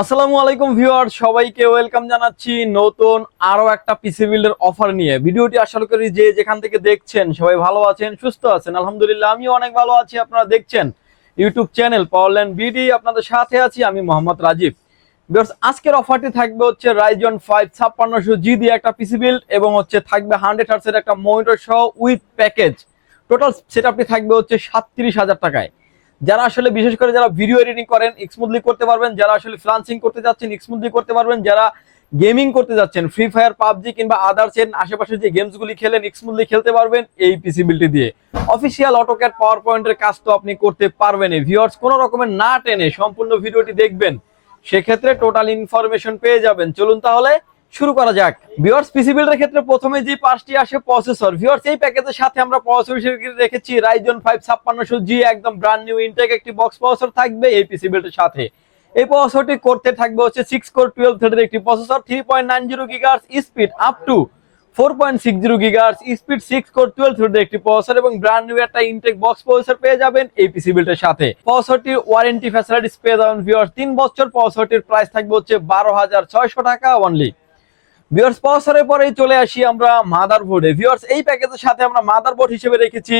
আসসালামু আলাইকুম ভিউয়ার সবাইকে ওয়েলকাম জানাচ্ছি নতুন আরও একটা পিসি বিল্ডের অফার নিয়ে। ভিডিওটি আশা করি যে যেখান থেকে দেখছেন সবাই ভালো আছেন সুস্থ আছেন। আলহামদুলিল্লাহ আমিও অনেক ভালো আছি আপনারা দেখছেন ইউটিউব চ্যানেল পাওয়ারল্যান্ড বিডি আপনাদের সাথে আছি আমি মোহাম্মদ রাজীব। Viewers, আজকের অফারটি থাকবে হচ্ছে রাইজন ফাইভ ছাপ্পান্নশো জি দিয়ে একটা পিসি বিল্ড এবং হচ্ছে থাকবে হান্ড্রেড হার্টসের একটা মনিটর সহ উইথ প্যাকেজ টোটাল সেট থাকবে হচ্ছে সাতত্রিশ হাজার টাকায়। যারা আসলে বিশেষ করে যারা ভিডিও এডিটিং করেন স্মুথলি করতে পারবেন, যারা আসলে ফ্রান্সিং করতে যাচ্ছেন স্মুথলি করতে পারবেন, যারা গেমিং করতে যাচ্ছেন ফ্রি ফায়ার পাবজি কিংবা আদার্স এর আশেপাশে যে গেমসগুলি খেলেন স্মুথলি খেলতে পারবেন এই পিসি বিলটি দিয়ে। অফিসিয়াল অটোক্যাট পাওয়ার পয়েন্টের কাজ তো আপনি করতে পারবেন ভিউয়ার্স কোনো রকমের না টেনে সম্পূর্ণ ভিডিওটি দেখবেন, সেক্ষেত্রে টোটাল ইনফরমেশন পেয়ে যাবেন। চলুন তাহলে শুরু করা যাক। ভিউয়ার্স পিসি বিল্ডের ক্ষেত্রে প্রথমে যে পাঁচটি আসে প্রসেসর ভিউয়ার্স এই প্যাকেজের সাথে আমরা প্রসেসর রেখেছি রাইজন ফাইভ ছাপ্পান্নশো জি একদম ব্র্যান্ড নিউ ইনটেক একটি বক্স প্রসেসর থাকবে এই পিসি বিল্ডের সাথে। এই প্রসেসরটি করতে থাকবে হচ্ছে সিক্স কোর টুয়েলভ থ্রেডের একটি processor three point nine zero gigahertz speed up to four point six zero gigahertz speed six core twelve থ্রেডের একটি প্রসেসর এবং ব্র্যান্ড নিউ একটা ইনটেক বক্স প্রসেসর পেয়ে যাবেন এই পিসি বিল্ডের সাথে। প্রসেসরটির ওয়ারেন্টি ফ্যাসিলিটিস পেয়ে যাবেন ভিউয়ার্স তিন বছর প্রসেসরটির প্রাইস থাকবে হচ্ছে বারো হাজার ছয়শো টাকা অনলি ভিউয়ার্স প্রসেসরের পরেই চলে আসি আমরা মাদারবোর্ডে ভিউয়ার্স এই প্যাকেজের সাথে আমরা মাদারবোর্ড হিসেবে রেখেছি।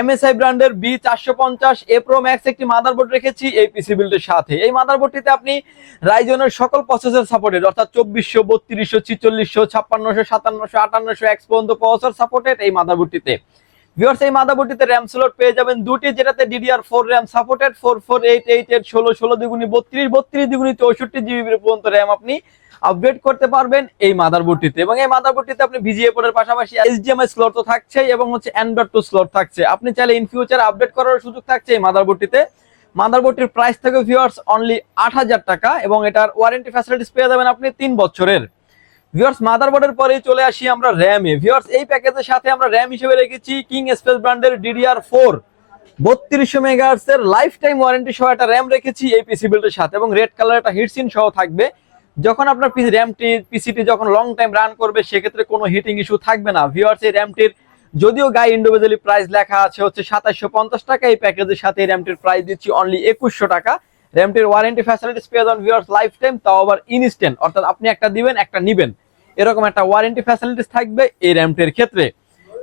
এমএসআই ব্র্যান্ডের বি চারশো পঞ্চাশ এ প্রো ম্যাক্স একটি মাদারবোর্ড রেখেছি এই পিসি বিল্ডের সাথে। এই মাদারবোর্ডটিতে আপনি রাইজনের সকল প্রসেসর সাপোর্টেড অর্থাৎ চব্বিশশো, বত্রিশশো, ছিচল্লিশশো, ছাপ্পান্নশো, সাতান্নশো, আটান্নশো এক্স পর্যন্ত প্রসেসর সাপোর্টেড এই মাদারবোর্ডটিতে ভিউয়ার্স এই মাদারবোর্ডটিতে র্যাম স্লট পেয়ে যাবেন দুটি, যেটাতে DDR four RAM supported four four eight eight eight ষোলো ষোলো দ্বিগুণী, বত্রিশ বত্রিশ দ্বিগুণী, চৌষট্টি জিবি পর্যন্ত র্যাম আপনি আপগ্রেড করতে পারবেন এই মাদারবোর্ডটিতে এবং এই মাদারবোর্ডটিতে আপনি ভিজিএ পোর্টের পাশাপাশি এইচডিএমআই স্লট তো থাকছে এবং হচ্ছে অ্যান্ড্রয়েড টু স্লট থাকছে। আপনি চাইলে ইন ফিউচার আপডেট করার সুযোগ থাকছে এই মাদারবোর্ডটিতে মাদারবোর্ডটির প্রাইস থাকে ভিউয়ার্স অনলি আট হাজার টাকা এবং এটার ওয়ারেন্টি ফ্যাসিলিটিস পেয়ে যাবেন আপনি তিন বছরের। ভিউয়ার্স মাদারবোর্ডের পরেই চলে আসি আমরা র্যামে ভিউয়ার্স এই প্যাকেজের সাথে আমরা র্যাম হিসেবে রেখেছি কিং স্পেস ব্র্যান্ডের ডিডিআর ফোর বত্রিশশো মেগাহার্স এর লাইফ টাইম ওয়ারেন্টি সহ একটা র্যাম রেখেছি এই পিসি বিল্ডের সাথে এবং রেড কালার একটা হিটসিন সহ থাকবে। যখন আপনার র্যামটি পিসিটি যখন লং টাইম রান করবে, সেক্ষেত্রে কোনো হিটিং ইস্যু থাকবে না। ভিউয়ার্স এই র্যামটির যদিও গায়ে ইন্ডিভিজুয়ালি প্রাইস লেখা আছে হচ্ছে সাতাশশো টাকা, এই প্যাকেজের সাথে এই র্যামটির প্রাইস দিচ্ছি অনলি একুশশো টাকা। র্যামটির ওয়ারেন্টি ফ্যাসিলিটিস পেয়ে যান ভিউয়ার্স লাইফ টাইম তাও আবার ইনস্ট্যান্ট অর্থাৎ আপনি একটা দিবেন, একটা নিবেন। এরকম একটা ওয়ারেন্টি ফ্যাসিলিটিস থাকবে এই র্যামটির ক্ষেত্রে।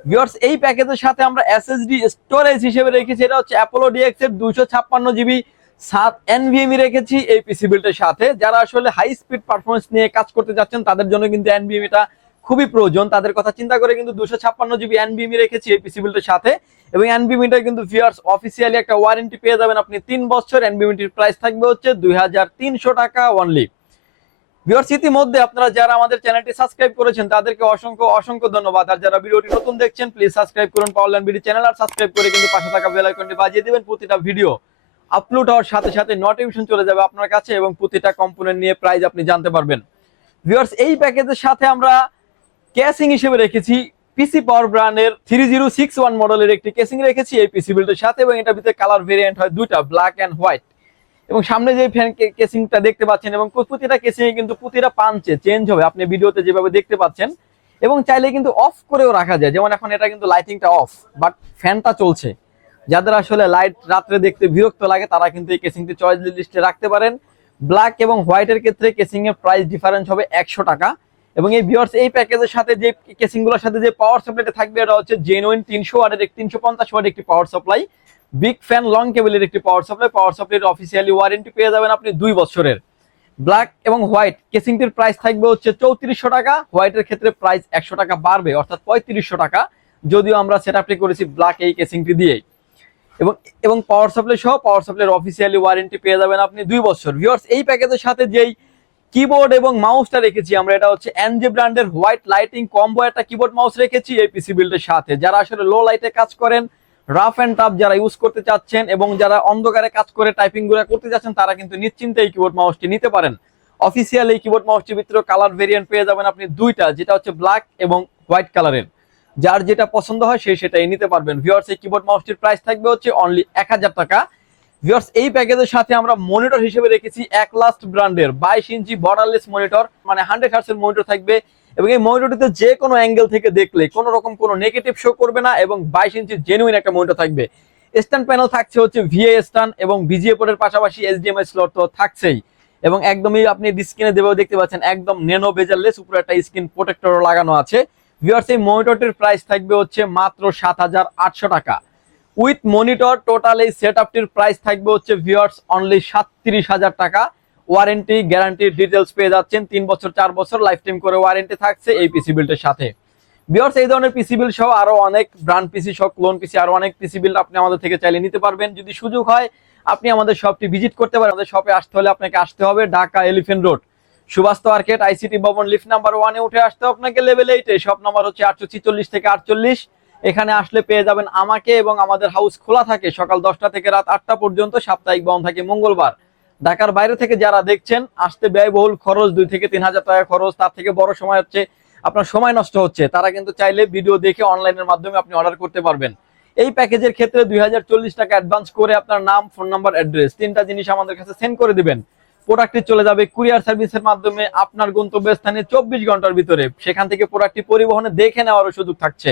ভিউয়ার্স এই প্যাকেজের সাথে আমরা এসএসডি স্টোরেজ হিসেবে রেখেছি। এটা হচ্ছে অ্যাপোলো ডিএক্স এর দুইশো ছাপ্পান্ন জিবি সাত এনভিএমই রেখেছি এই পিসি বিল্ডের সাথে। যারা আসলে হাই স্পিড পারফরমেন্স নিয়ে কাজ করতে যাচ্ছেন, তাদের জন্য কিন্তু এনভিএমিটা খুবই প্রয়োজন। তাদের কথা চিন্তা করে কিন্তু দুশো ছাপ্পান্ন জিবি এনবিএমি রেখেছি এই পিসি বিল্ডের সাথে। এবং এনবিএমিটা কিন্তু ভিউয়ার্স অফিসিয়ালি একটা ওয়ারেন্টি পেয়ে যাবেন আপনি তিন বছর। এনবিএমিটির প্রাইস থাকবে হচ্ছে দুই হাজার তিনশো টাকা অনলি ভিউয়ার্স ইতিমধ্যে আপনারা যারা আমাদের চ্যানেলটি সাবস্ক্রাইব করেছেন, তাদেরকে অসংখ্য অসংখ্য ধন্যবাদ। আর যারা ভিডিওটি নতুন দেখছেন প্লিজ সাবস্ক্রাইব করুন পাওয়ারল্যান্ড বিডি চ্যানেল আর সাবস্ক্রাইব করে কিন্তু পাশে থাকা বেল আইকনটি বাজিয়ে দিবেন। প্রতিটা ভিডিও আপলোড হওয়ার সাথে সাথে নোটিফিকেশন চলে যাবে আপনার কাছে এবং প্রতিটা কম্পোনেন্ট নিয়ে প্রাইস আপনি জানতে পারবেন। ভিউয়ার্স এই প্যাকেজের সাথে আমরা ক্যাসিং হিসেবে রেখেছি। পিসি পাওয়ার ব্র্যান্ডের থ্রি জিরো সিক্স ওয়ান মডেলের একটি কেসিং রেখেছি। এই পিসি বিল্ডের সাথে এবং এটার ভিতরে কালার ভেরিয়েন্ট হয় দুইটা ব্ল্যাক অ্যান্ড হোয়াইট এবং সামনে যে ফ্যান কেসিংটা দেখতে পাচ্ছেন এবং প্রতিটা কেসিং কিন্তু প্রতিটা পাঞ্চে চেঞ্জ হবে। আপনি ভিডিওতে যেভাবে দেখতে পাচ্ছেন এবং চাইলে কিন্তু অফ করেও রাখা যায়। যেমন এখন এটা কিন্তু লাইটিংটা অফ বাট ফ্যানটা চলছে। যাদের আসলে লাইট রাত্রে দেখতে বিরক্ত লাগে, তারা কিন্তু এই কেসিংটি চয়েস লিস্টে রাখতে পারেন। ব্ল্যাক এবং হোয়াইটের ক্ষেত্রে কেসিং এর প্রাইস ডিফারেন্স হবে একশো টাকা। এবং এই ভিউয়ার্স এই প্যাকেজের সাথে যে কেসিংগুলোর সাথে যে পাওয়ার সাপ্লাইটা থাকবে, এটা হচ্ছে জেনুইন তিনশো ওয়াটের তিনশো পঞ্চাশ ওয়াট একটি power supply big fan long কেবলের একটি পাওয়ার সাপ্লাই পাওয়ার সাপ্লাইয়ের অফিসিয়ালি ওয়ারেন্টি পেয়ে যাবেন আপনি দুই বছরের। ব্ল্যাক এবং হোয়াইট কেসিংটির প্রাইস থাকবে হচ্ছে চৌত্রিশশো টাকা। হোয়াইটের ক্ষেত্রে প্রাইস একশো টাকা বাড়বে, অর্থাৎ পঁয়ত্রিশশো টাকা। যদিও আমরা সেট আপটি করেছি ব্ল্যাক এই কেসিংটি দিয়েই। এবং এবং পাওয়ার সাপ্লাই সহ পাওয়ার সাপ্লাইয়ের অফিসিয়ালি ওয়ারেন্টি পেয়ে যাবেন আপনি দুই বছর। ভিউয়ার্স এই প্যাকেজের সাথে যেই কিবোর্ড এবং মাউসটা রেখেছি আমরা, এটা হচ্ছে এনজি ব্র্যান্ডের হোয়াইট লাইটিং কম্বো একটা কিবোর্ড মাউস রেখেছি এই পিসি বিল্ডের সাথে। যারা আসলে লো লাইটে কাজ করেন রাফ অ্যান্ড টাফ যারা ইউজ করতে চাচ্ছেন এবং যারা অন্ধকারে কাজ করে টাইপিংগুলো করতে চাচ্ছেন তারা কিন্তু নিশ্চিন্তে এই কিবোর্ড মাউসটি নিতে পারেন। অফিসিয়াল এই কিবোর্ড মাউসটির ভিতরে কালার ভেরিয়েন্ট পেয়ে যাবেন আপনি দুইটা, যেটা হচ্ছে ব্ল্যাক এবং হোয়াইট কালারের যার যেটা পছন্দ হয় সে সেটাই নিতে পারবেন। ভিউয়ার্স এই কিবোর্ড মাউসটির প্রাইস থাকবে হচ্ছে অনলি এক হাজার টাকা। ভিউয়ার্স এই প্যাকেজের সাথে আমরা মনিটর হিসেবে রেখেছি এক লাস্ট ব্র্যান্ডের বাইশ ইঞ্চি বর্ডারলেস মনিটর মানে হান্ড্রেড মনিটর থাকবে। এবং এই মনিটরটিতে যে কোনো অ্যাঙ্গেল থেকে দেখলে, কোনো রকম কোনো নেগেটিভ শো করবে না এবং বাইশ ইঞ্চি জেনুইন একটা মনিটর থাকবে। স্ট্যান্ড প্যানেল থাকছে হচ্ছে ভিএ স্ট্যান্ড এবং বিজিএ পোর্টের পাশাপাশি এইচডিএমআই স্লট তো থাকছেই। এবং একদমই আপনি স্ক্রিনে দেবেও দেখতে পাচ্ছেন, একদম নেনো বেজারলেস উপরে একটা স্ক্রিন প্রোটেক্টর লাগানো আছে। ভিউয়ার্স এই মনিটরটির প্রাইস থাকবে হচ্ছে মাত্র সাত হাজার আটশো টাকা। উইথ মনিটর টোটাল এই সেট আপটির প্রাইস থাকবে হচ্ছে ভিউয়ার্স অনলি সাতত্রিশ হাজার টাকা। ওয়ারেন্টি গ্যারান্টির ডিটেলস পেয়ে যাচ্ছেন তিন বছর, চার বছর লাইফ টাইম করে ওয়ারেন্টি থাকছে এই পিসি বিল্ডের সাথে। ভিউয়ার্স, এই ধরনের পিসি বিল সহ আরও অনেক ব্র্যান্ড পিসি সহ, ক্লোন পিসি, আরও অনেক পিসি বিল আপনি আমাদের থেকে চাইলে নিতে পারবেন। যদি সুযোগ হয়, আপনি আমাদের শপটি ভিজিট করতে পারেন। আমাদের শপে আসতে হলে আপনাকে আসতে হবে Dhaka elephant road Subastu market, ICT ভবন, লিফট নাম্বার ওয়ানে উঠে আসতে আপনাকে লেভেল এইটে শপ নাম্বার হচ্ছে আটশো থেকে আটচল্লিশ। এখানে আসলে পেয়ে যাবেন আমাকে এবং আমাদের হাউস খোলা থাকে সকাল দশটা থেকে রাত আটটা পর্যন্ত, সাপ্তাহিক বন্ধ থাকে মঙ্গলবার। ঢাকার বাইরে থেকে যারা দেখছেন, আসতে ব্যয়বহুল খরচ দুই থেকে তিন হাজার টাকা খরচ, তার থেকে বড় সময় হচ্ছে আপনার সময় নষ্ট হচ্ছে। তারা কিন্তু চাইলে ভিডিও দেখে অনলাইনের মাধ্যমে আপনি অর্ডার করতে পারবেন। এই প্যাকেজের ক্ষেত্রে দুই হাজার চল্লিশ টাকা অ্যাডভান্স করে আপনার নাম ফোন নাম্বার অ্যাড্রেস তিনটা জিনিস আমাদের কাছে সেন্ড করে দিবেন। প্রোডাক্টটি চলে যাবে কুরিয়ার সার্ভিসের মাধ্যমে, আপনার গন্তব্যস্থানে চব্বিশ ঘণ্টার ভিতরে। সেখান থেকে প্রোডাক্টটি পরিবহনে দেখে নেওয়ারও সুযোগ থাকছে।